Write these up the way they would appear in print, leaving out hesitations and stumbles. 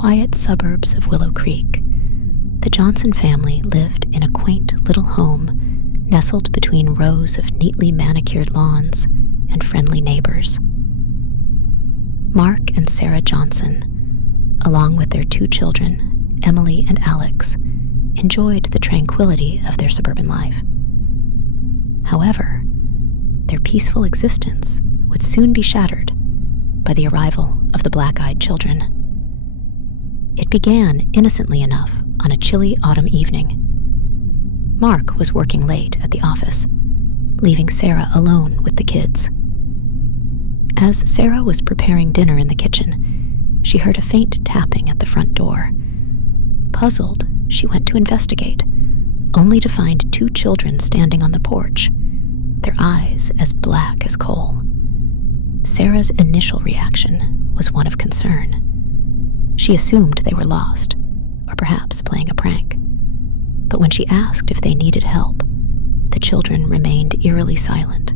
quiet suburbs of Willow Creek, the Johnson family lived in a quaint little home nestled between rows of neatly manicured lawns and friendly neighbors. Mark and Sarah Johnson, along with their 2 children, Emily and Alex, enjoyed the tranquility of their suburban life. However, their peaceful existence would soon be shattered by the arrival of the black-eyed children. It began innocently enough on a chilly autumn evening. Mark was working late at the office, leaving Sarah alone with the kids. As Sarah was preparing dinner in the kitchen, she heard a faint tapping at the front door. Puzzled, she went to investigate, only to find 2 children standing on the porch, their eyes as black as coal. Sarah's initial reaction was one of concern. She assumed they were lost, or perhaps playing a prank. But when she asked if they needed help, the children remained eerily silent,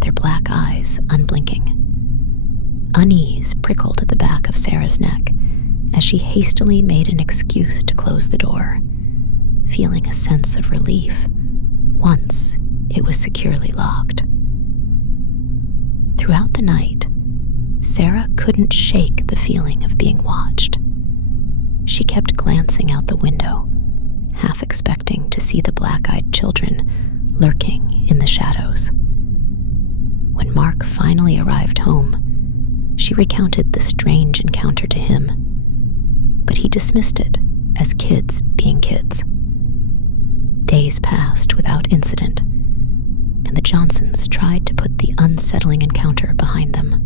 their black eyes unblinking. Unease prickled at the back of Sarah's neck as she hastily made an excuse to close the door, feeling a sense of relief once it was securely locked. Throughout the night, Sarah couldn't shake the feeling of being watched. She kept glancing out the window, half expecting to see the black-eyed children lurking in the shadows. When Mark finally arrived home, she recounted the strange encounter to him, but he dismissed it as kids being kids. Days passed without incident, and the Johnsons tried to put the unsettling encounter behind them.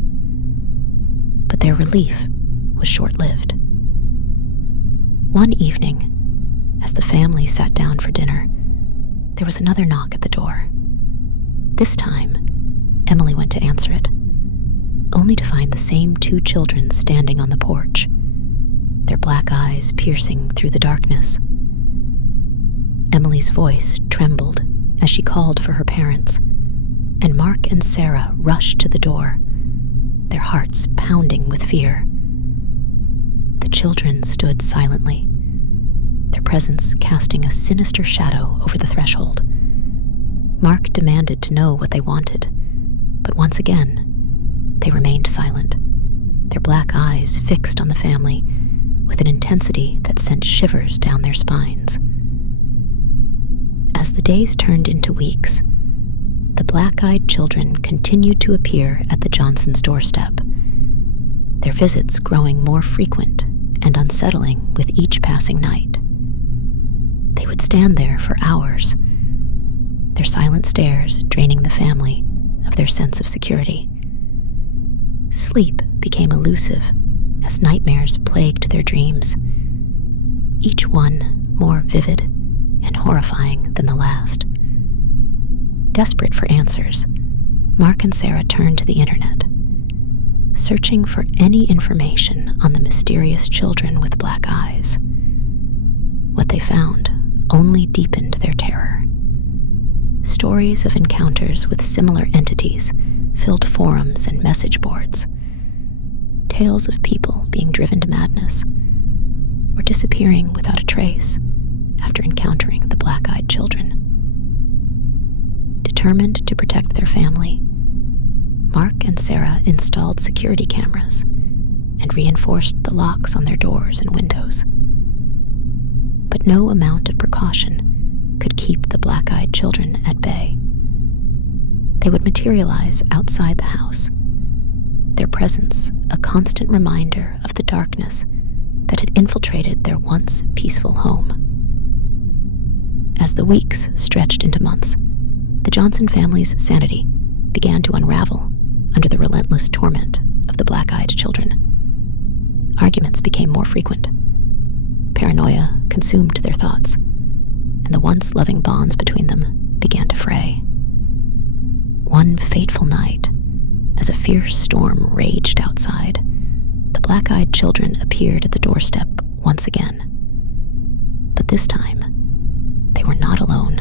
But their relief was short-lived. One evening, as the family sat down for dinner, there was another knock at the door. This time, Emily went to answer it, only to find the same 2 children standing on the porch, their black eyes piercing through the darkness. Emily's voice trembled as she called for her parents, and Mark and Sarah rushed to the door, their hearts pounding with fear. The children stood silently, their presence casting a sinister shadow over the threshold. Mark demanded to know what they wanted, but once again, they remained silent, their black eyes fixed on the family with an intensity that sent shivers down their spines. As the days turned into weeks, the black-eyed children continued to appear at the Johnsons' doorstep, their visits growing more frequent and unsettling with each passing night. They would stand there for hours, their silent stares draining the family of their sense of security. Sleep became elusive as nightmares plagued their dreams, each one more vivid and horrifying than the last. Desperate for answers, Mark and Sarah turned to the internet, searching for any information on the mysterious children with black eyes. What they found only deepened their terror. Stories of encounters with similar entities filled forums and message boards. Tales of people being driven to madness or disappearing without a trace after encountering the black-eyed children. Determined to protect their family, Mark and Sarah installed security cameras and reinforced the locks on their doors and windows. But no amount of precaution could keep the black-eyed children at bay. They would materialize outside the house, their presence a constant reminder of the darkness that had infiltrated their once peaceful home. As the weeks stretched into months, the Johnson family's sanity began to unravel under the relentless torment of the black-eyed children. Arguments became more frequent. Paranoia consumed their thoughts, and the once loving bonds between them began to fray. One fateful night, as a fierce storm raged outside, the black-eyed children appeared at the doorstep once again. But this time, they were not alone.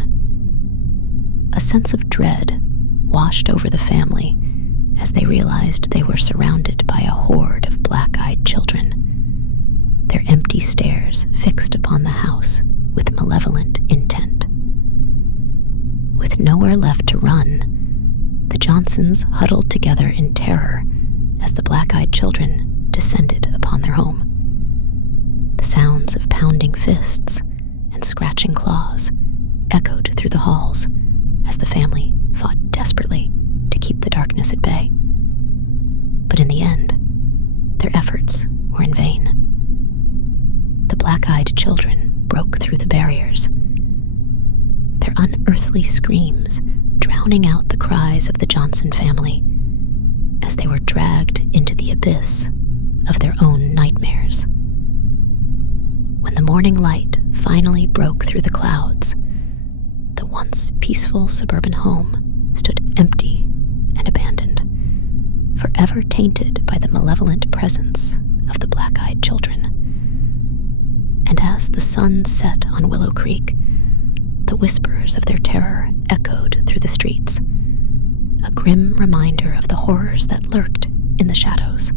A sense of dread washed over the family as they realized they were surrounded by a horde of black-eyed children, their their empty stares fixed upon the house with malevolent intent. With nowhere left to run, the Johnsons huddled together in terror as the black-eyed children descended upon their home. The sounds of pounding fists and scratching claws echoed through the halls as the family fought desperately to keep the darkness at bay. But in the end, their efforts were in vain. The black-eyed children broke through the barriers, their unearthly screams drowning out the cries of the Johnson family as they were dragged into the abyss of their own nightmares. When the morning light finally broke through the clouds, the once peaceful suburban home stood empty and abandoned, forever tainted by the malevolent presence of the black-eyed children. And as the sun set on Willow Creek, the whispers of their terror echoed through the streets, a grim reminder of the horrors that lurked in the shadows.